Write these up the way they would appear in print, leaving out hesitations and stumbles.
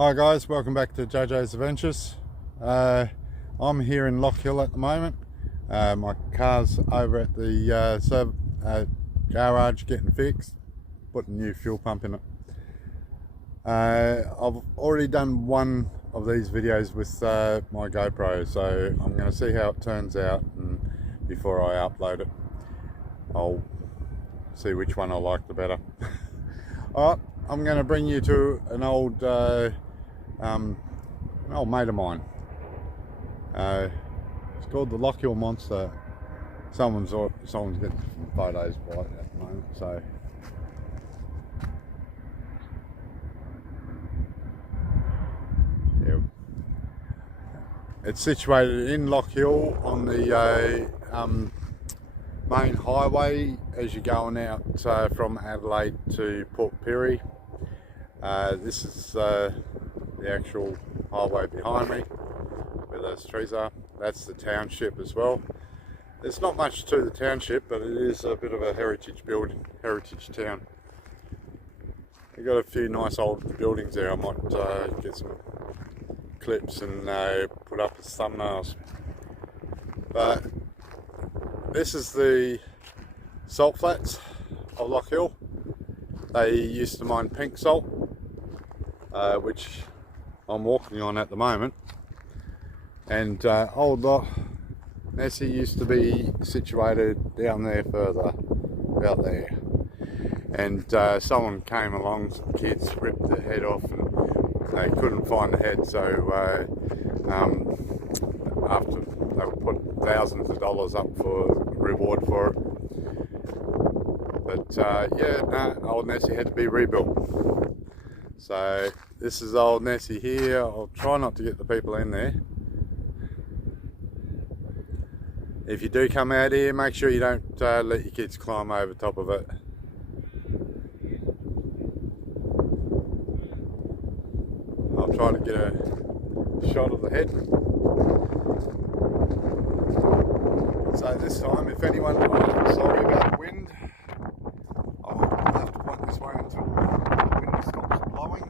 Hi guys, welcome back to JJ's Adventures. I'm here in Lock Hill at the moment. My car's over at the garage getting fixed, putting a new fuel pump in it. I've already done one of these videos with my GoPro, so I'm going to see how it turns out, and before I upload it I'll see which one I like the better. Alright, I'm going to bring you to an old mate of mine. It's called the Lock Hill Monster. Someone's getting some photos by it at the moment, so yeah. It's situated in Lock Hill on the main highway as you're going out from Adelaide to Port Pirie. This is the actual highway behind me where those trees are. That's the township as well. There's not much to the township, but it is a bit of a heritage town. We've got a few nice old buildings there. I might get some clips and put up as thumbnails. But this is the salt flats of Lock Hill. They used to mine pink salt, which I'm walking on at the moment. And old Loch Nessie used to be situated down there further, out there. And someone came along, some kids ripped the head off and they couldn't find the head, so after they would put thousands of dollars up for reward for it. But old Nessie had to be rebuilt. So this is old Nessie here. I'll try not to get the people in there. If you do come out here, make sure you don't let your kids climb over top of it. I'll try to get a shot of the head. So this time, if anyone, sorry about the wind, I'll have to point this way until the wind stops blowing.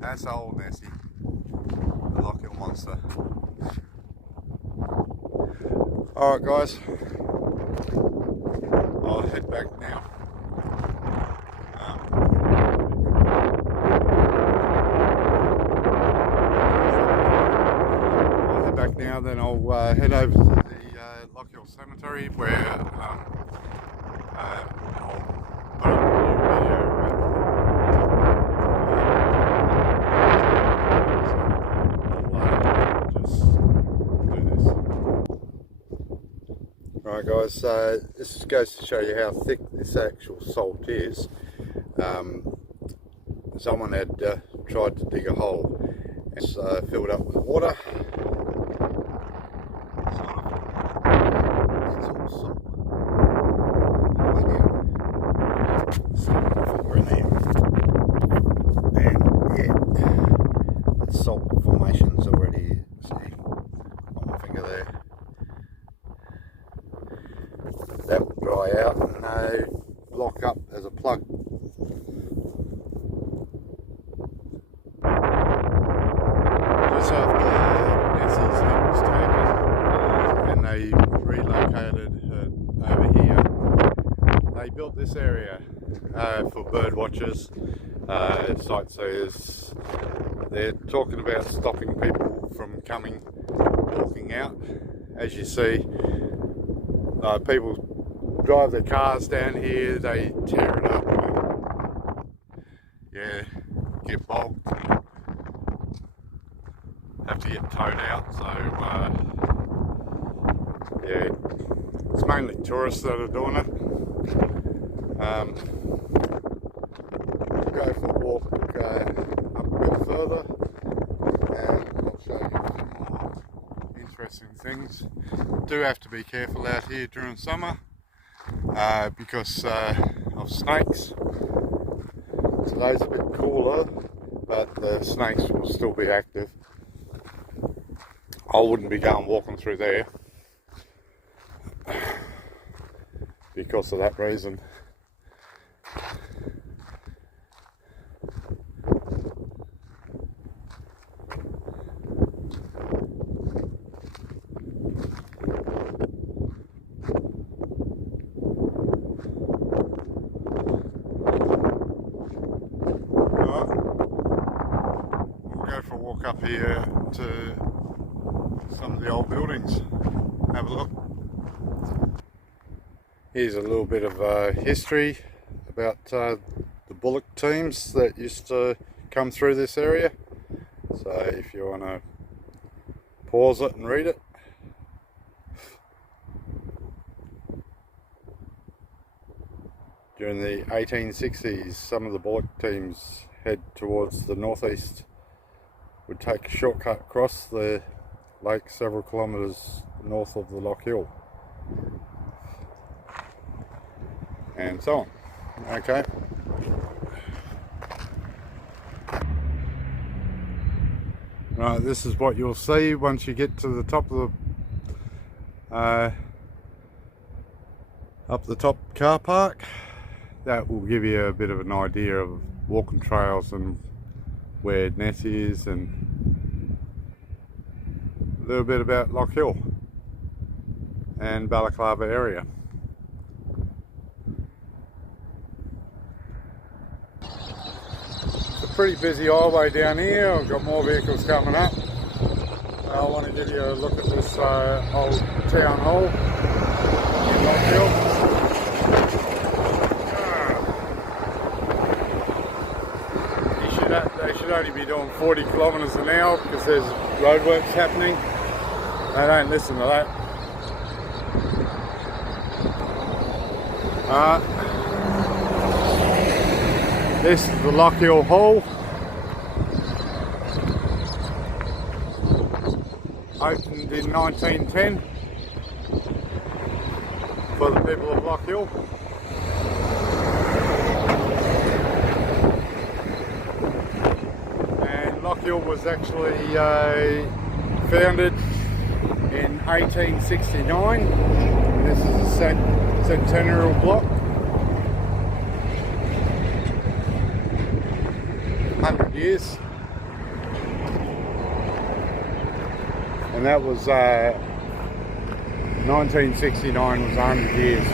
That's old Nessie, the Lock Hill Monster. Alright guys, I'll head back now. Then I'll head over to the Lock Hill Cemetery where I'll put up a new video about just do this. Alright guys, so this goes to show you how thick this actual salt is. Someone had tried to dig a hole and it's filled up with water. Salt formations already, see on my finger there. That will dry out and block up as a plug. Just after Nessie's head was taken and they relocated her over here, they built this area for bird watchers, sightseers. They're talking about stopping people from walking out. As you see, people drive their cars down here, they tear it up and get bogged, have to get towed out. So it's mainly tourists that are doing it. Go for a walk up a bit further and I'll show you a few more interesting things. Do have to be careful out here during summer because of snakes. Today's a bit cooler, but the snakes will still be active. I wouldn't be going walking through there. because of that reason. Up here to some of the old buildings, have a look. Here's a little bit of history about the bullock teams that used to come through this area, so if you want to pause it and read it. During the 1860s, some of the bullock teams head towards the northeast would take a shortcut across the lake several kilometres north of the Loch Hill, and so on. Okay. Right, this is what you'll see once you get to the top of the up the top car park. That will give you a bit of an idea of walking trails and where Ness is, and a little bit about Loch Hill and Balaclava area. It's a pretty busy highway down here. I've got more vehicles coming up. I want to give you a look at this old town hall in Loch Hill. They should only be doing 40 kilometres an hour because there's roadworks happening. They don't listen to that. This is the Loch Hill Hall. Opened in 1910 for the people of Loch Hill. Loch Hill was actually founded in 1869. This is a centennial block. 100 years. And that was 1969 was 100 years.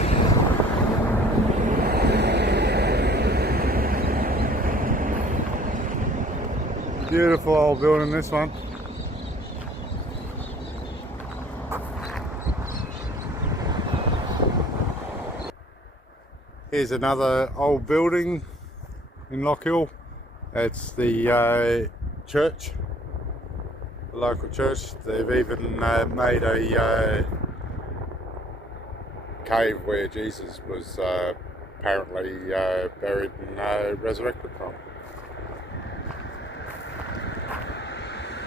Beautiful old building, this one. Here's another old building in Loch Hill. It's the church, the local church. They've even made a cave where Jesus was apparently buried and resurrected from.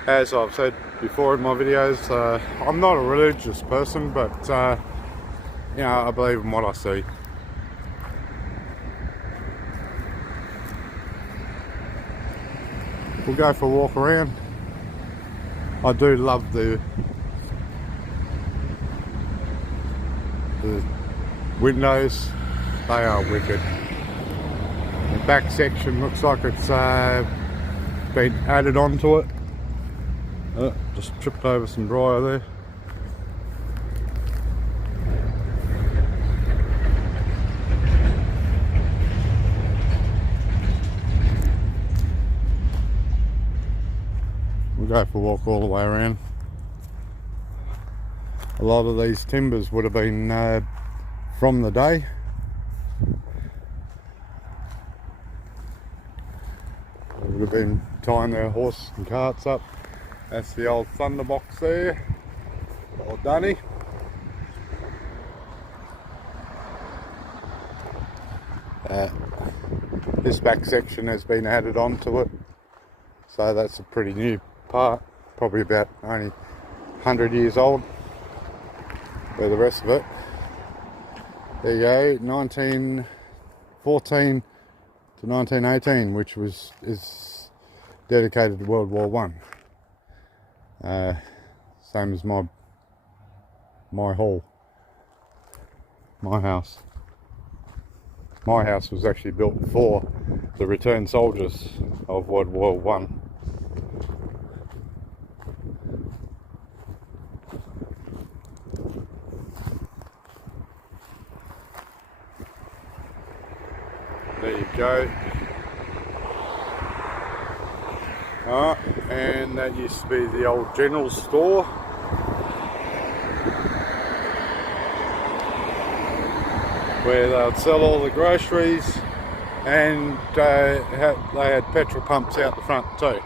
As I've said before in my videos, I'm not a religious person, but you know, I believe in what I see. We'll go for a walk around. I do love the windows. They are wicked. The back section looks like it's been added onto it. Just tripped over some briar there. We'll go for a walk all the way around. A lot of these timbers would have been from the day. They would have been tying their horse and carts up. That's the old thunderbox there, old Dunny. This back section has been added onto it, so that's a pretty new part, probably about only 100 years old, where the rest of it. There you go, 1914 to 1918, which is dedicated to World War One. Same as my hall. my house. My house was actually built for the returned soldiers of World War One. There you go. And that used to be the old general store. Where they would sell all the groceries, and they had petrol pumps out the front too.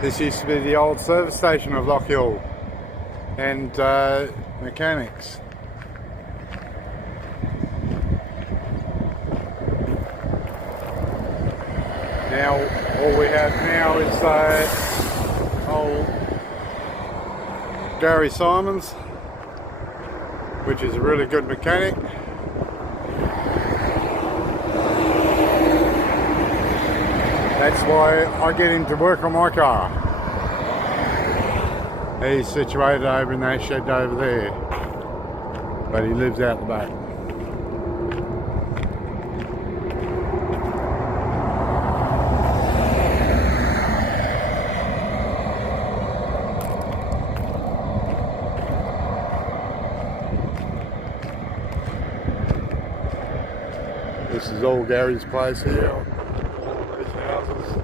This used to be the old service station of Lockhill and mechanics. Now all we have now is old Gary Simons, which is a really good mechanic. That's why I get him to work on my car. He's situated over in that shed over there, but he lives out the back. This is all Gary's place here. All these houses.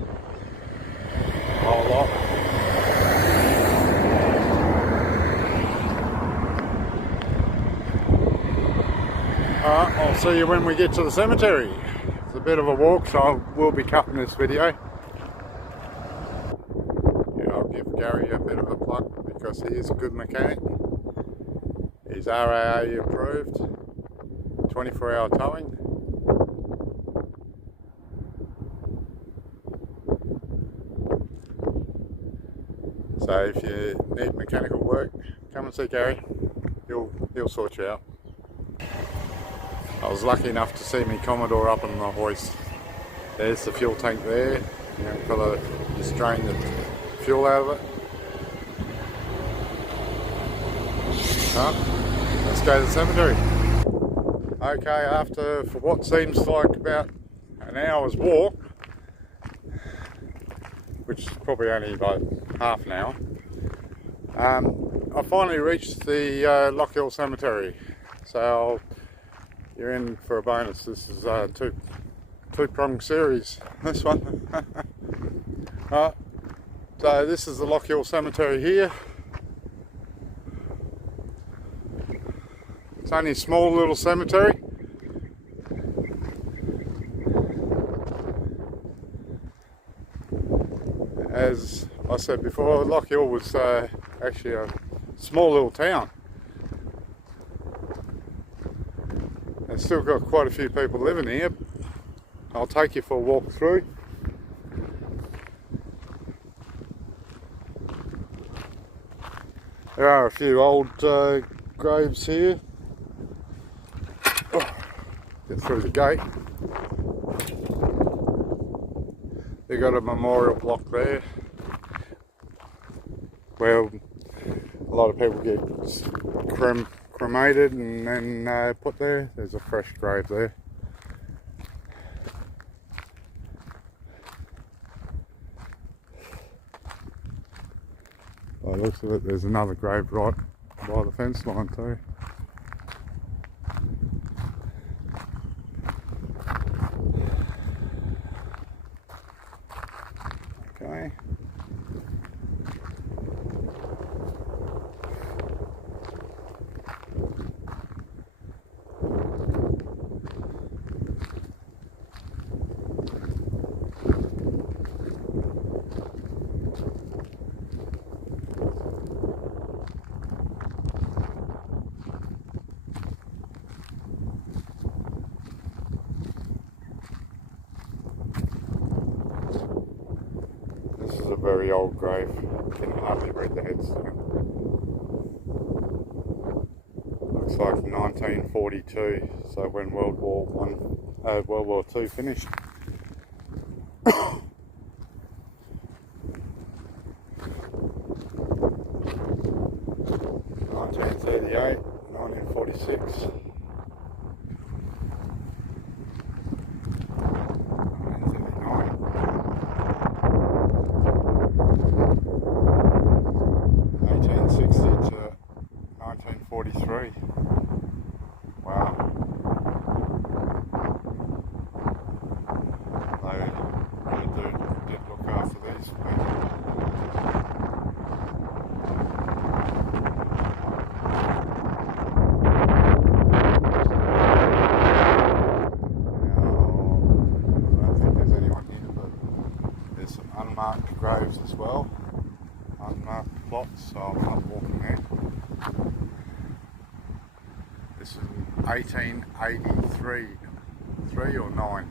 A whole lot. Alright, I'll see you when we get to the cemetery. It's a bit of a walk, so I will be cutting this video. Yeah, I'll give Gary a bit of a plug because he is a good mechanic. He's RAA approved, 24-hour towing. So if you need mechanical work, come and see Gary. He'll sort you out. I was lucky enough to see me Commodore up on the hoist. There's the fuel tank there. You know, got to just drain the fuel out of it. Let's go to the cemetery. Okay, after for what seems like about an hour's walk, which is probably only about half an hour, I finally reached the Lockhill Cemetery. So you're in for a bonus. This is a two-pronged series, this one. So this is the Lockhill Cemetery here. It's only a small little cemetery. As I said before, Lockhill was actually a small little town. It's still got quite a few people living here. I'll take you for a walk through. There are a few old graves here. Get through the gate. They've got a memorial block there where a lot of people get cremated and then put there. There's a fresh grave there. By the looks of it, there's another grave right by the fence line too. Okay. This is a very old grave. You can hardly read the headstone. Looks like 1942, so when World War II finished. 1938, 1946. 1860 to 1943. Wow. They really did look after these people. Now, I don't think there's anyone here, but there's some unmarked graves as well. Unmarked plots, so I'm not walking there. This is 1883, 3 or 9.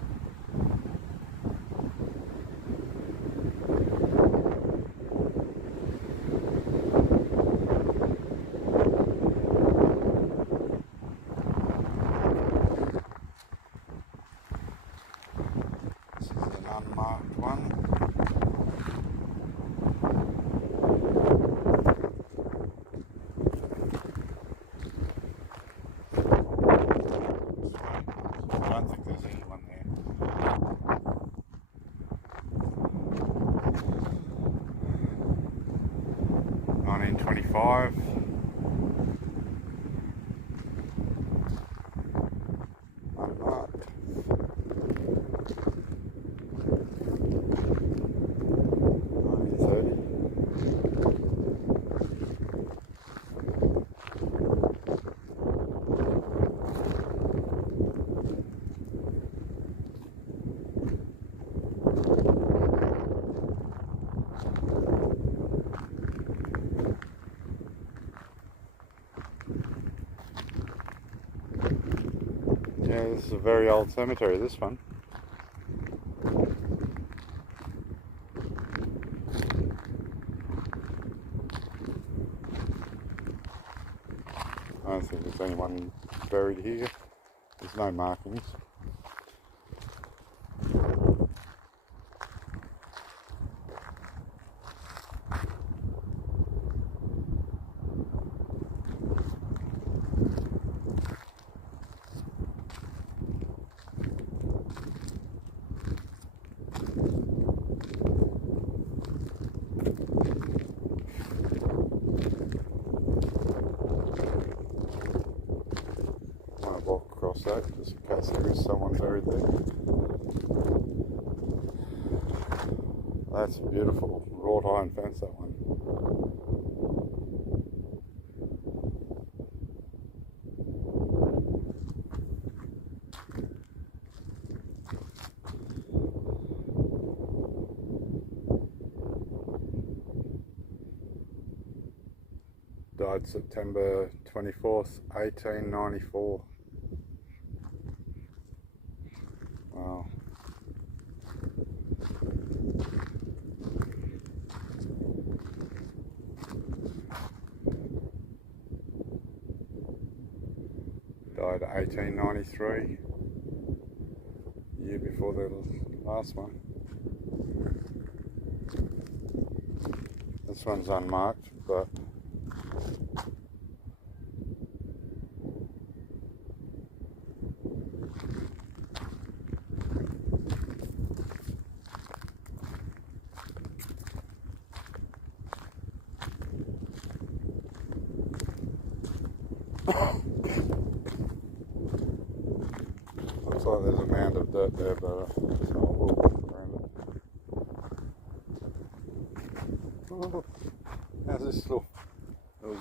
This is an unmarked one. I don't think there's anyone there. $1925. Unmarked. $1930. Yeah, this is a very old cemetery, this one. I don't think there's anyone buried here. There's no markings. Walk across that just in case there is someone buried there. That's a beautiful wrought iron fence, that one. Died September 24th, 1894. Wow. Died 1893, year before the last one. This one's unmarked, but looks like there's a mound of dirt there, but so I will walk around it. Oh, how's this little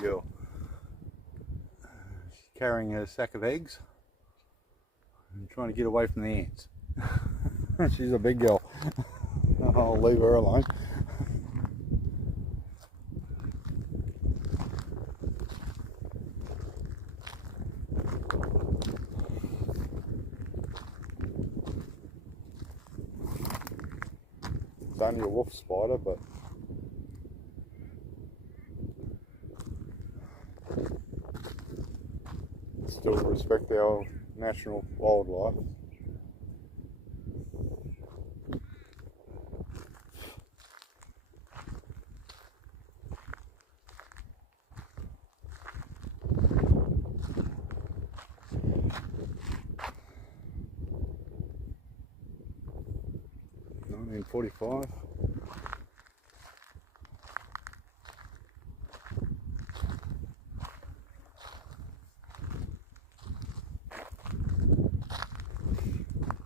girl? She's carrying a sack of eggs and trying to get away from the ants. She's a big girl. I'll leave her alone. It's only a wolf spider, but still respect our natural wildlife. 1945.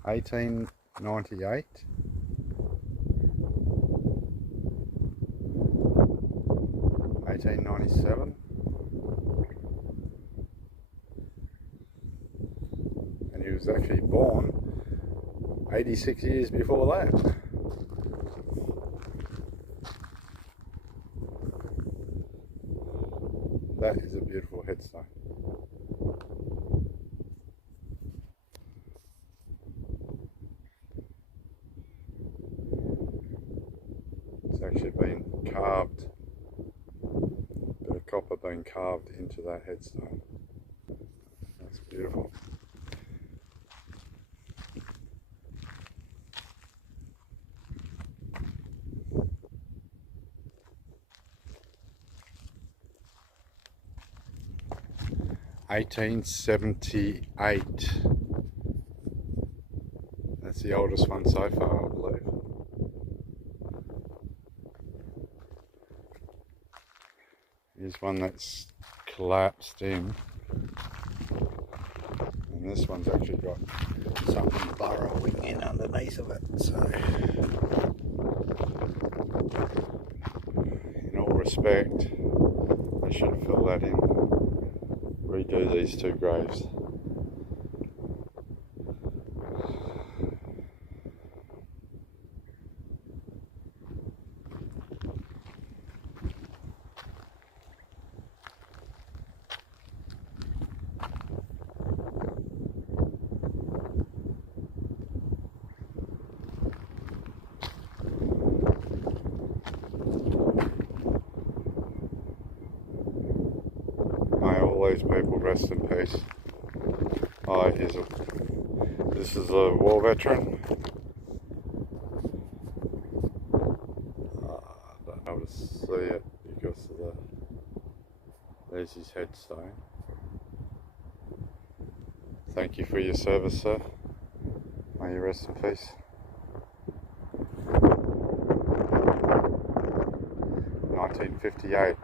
$18.98. $18.97. And he was actually born 86 years before that. That is a beautiful headstone. It's actually been carved, a bit of copper being carved into that headstone. That's beautiful. $1878. That's the oldest one so far, I believe. Here's one that's collapsed in. And this one's actually got something burrowing in underneath of it. So, in all respect, they should fill that in. Redo these two graves. May all these people rest in peace. Oh, this is a war veteran. I don't know how to see it because of there's his headstone. Thank you for your service, sir. May you rest in peace. 1958.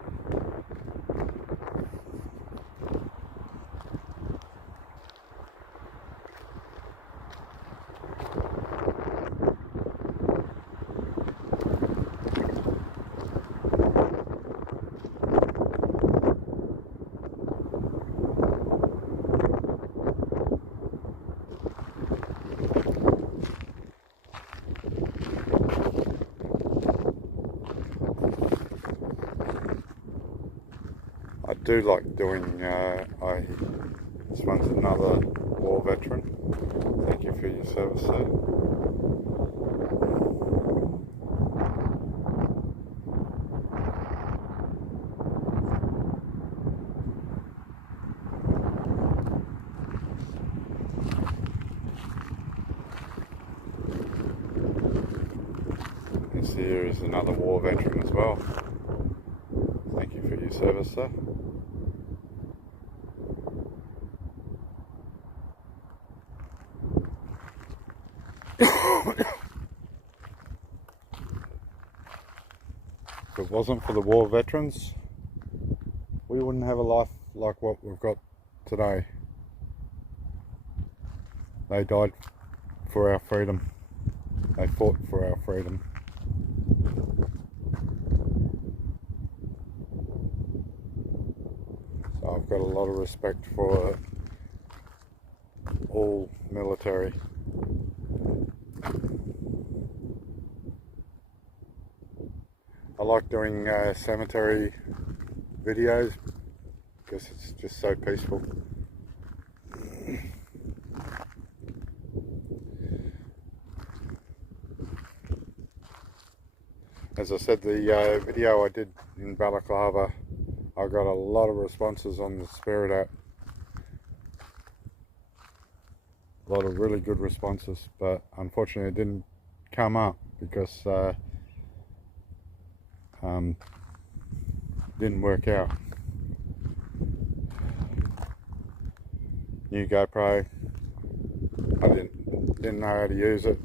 I do like doing, this one's another war veteran. Thank you for your service, sir. This here is another war veteran as well. Thank you for your service, sir. If it wasn't for the war veterans, we wouldn't have a life like what we've got today. They died for our freedom. They fought for our freedom. So I've got a lot of respect for all military. I like doing cemetery videos because it's just so peaceful. As I said, the video I did in Balaclava, I got a lot of responses on the Spirit app. A lot of really good responses, but unfortunately it didn't come up because didn't work out. New GoPro, I didn't know how to use it.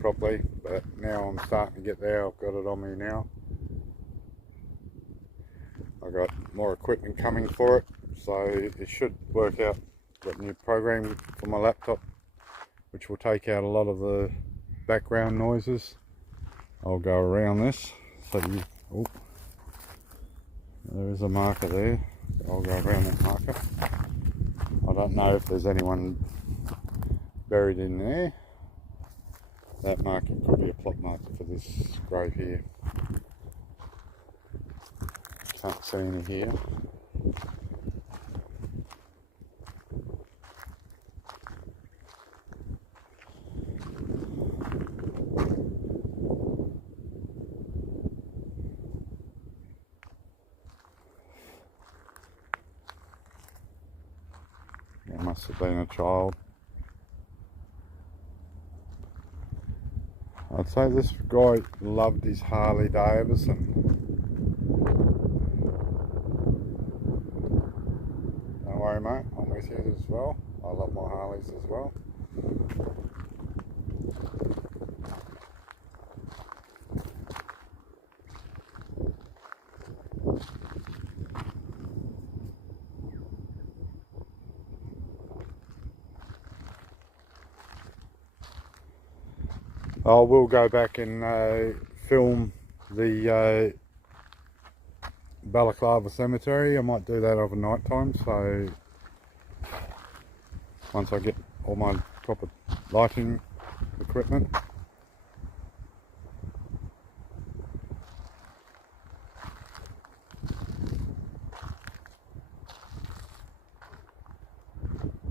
properly, but now I'm starting to get there. I've got it on me now. I've got more equipment coming for it, so it should work out. Got a new program for my laptop which will take out a lot of the background noises. I'll go around this, so you, oh, there is a marker there. I'll go around that marker. I don't know if there's anyone buried in there. That marker could be a plot marker for this grave here. Can't see any here. It must have been a child. I'd say this guy loved his Harley Davidson. Don't worry mate, I'm with you as well. I love my Harleys as well. I will go back and film the Balaclava Cemetery. I might do that over night time, so once I get all my proper lighting equipment.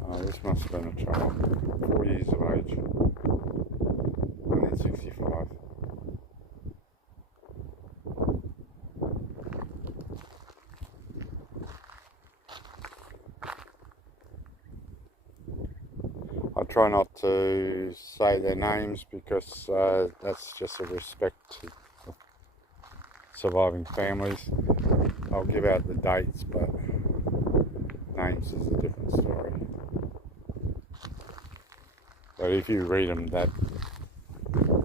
Oh, this must have been a child, 4 years of age, 1965. I try not to say their names because that's just a respect to surviving families. I'll give out the dates, but names is a different story. But if you read them, that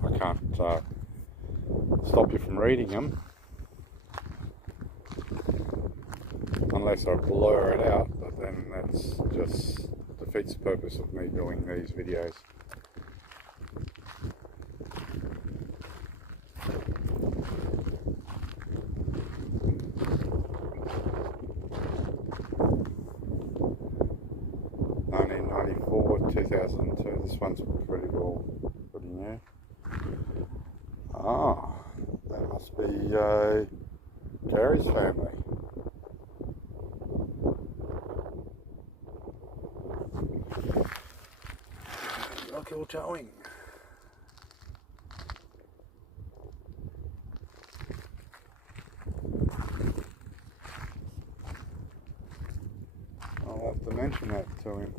I can't stop you from reading them unless I blur it out, but then that's just defeats the purpose of me doing these videos. '94, 2002. This one's pretty new. Ah, that must be Gary's family. Rock Hill Towing. I'll have to mention that to him.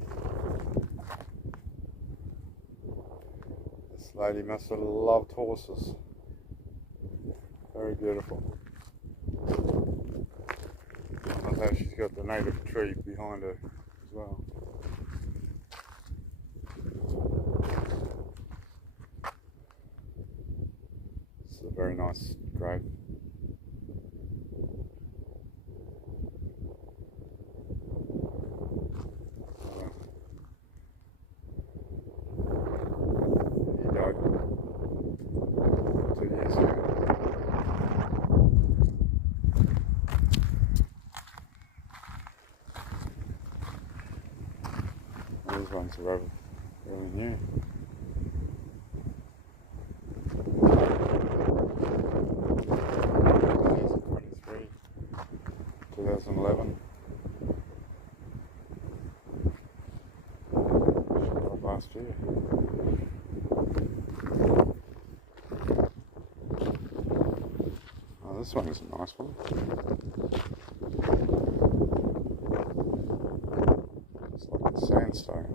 This lady must have loved horses. Very beautiful. I love how she's got the native tree behind her as well. It's a very nice grave. He died 2 years ago. These ones are really new. 2011. Last year. Oh, this one is a nice one. It's like sandstone.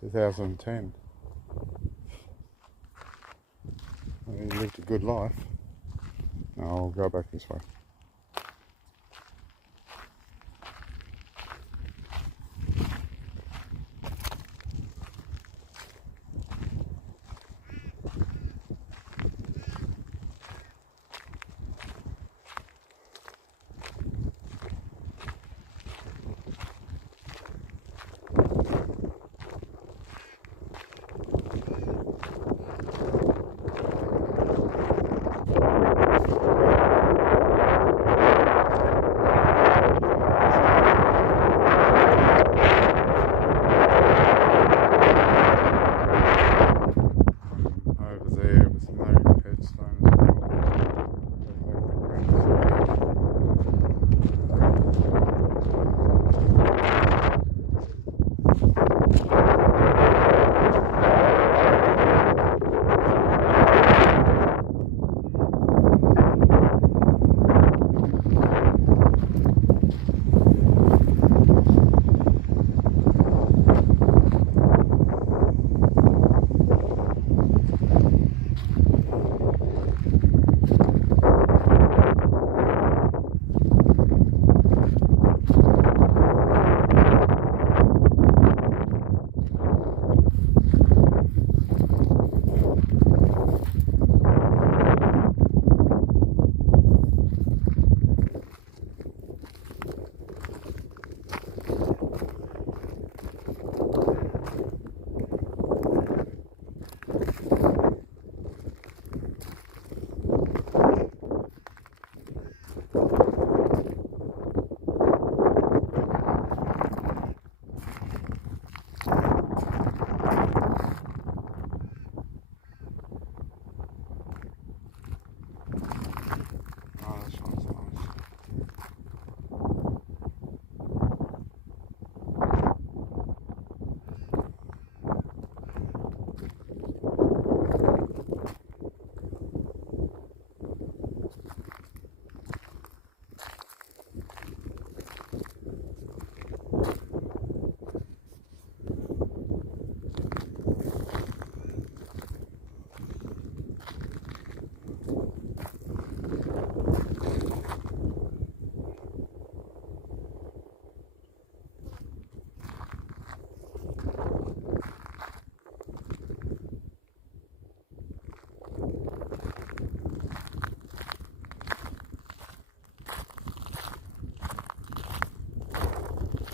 2010. He lived a good life. Now I'll go back this way.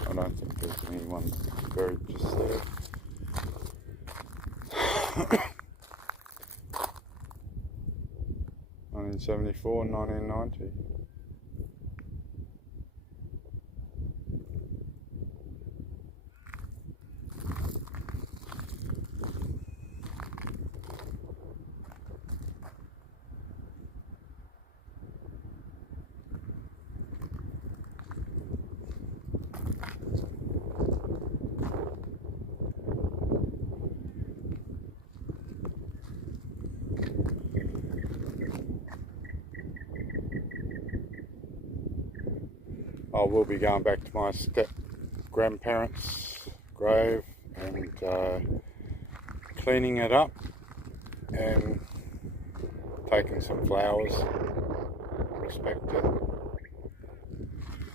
I don't think there's anyone buried just there. 1974, 1990. I will be going back to my step-grandparents' grave and cleaning it up and taking some flowers, respect it.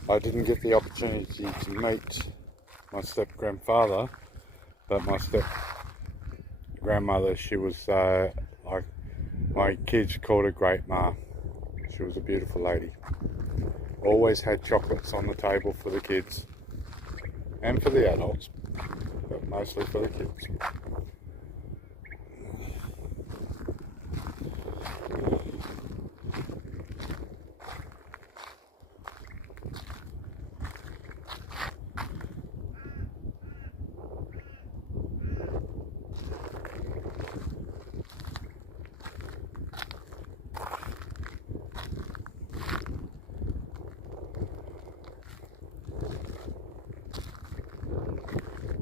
I didn't get the opportunity to meet my step-grandfather, but my step-grandmother, she was like my kids called her Great Ma. She was a beautiful lady. Always had chocolates on the table for the kids and for the adults, but mostly for the kids.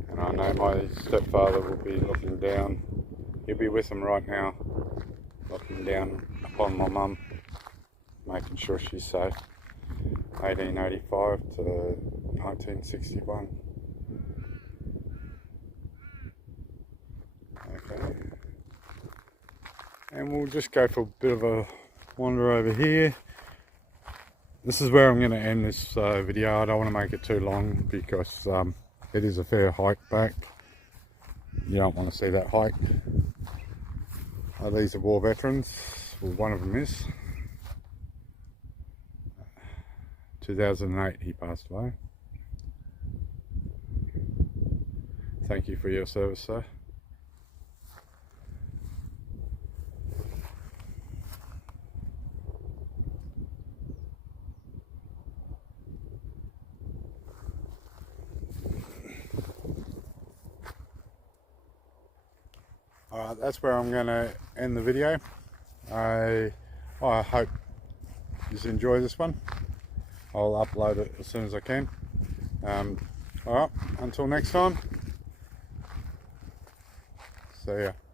And I know my stepfather will be looking down. He'll be with them right now, looking down upon my mum, making sure she's safe. 1885 to 1961. Okay. And we'll just go for a bit of a wander over here. This is where I'm going to end this video. I don't want to make it too long because it is a fair hike back. You don't want to see that hike. These are war veterans. Well, one of them is. 2008 he passed away. Thank you for your service, sir. Alright, that's where I'm going to end the video. I hope you enjoy this one. I'll upload it as soon as I can. Alright, until next time, See ya.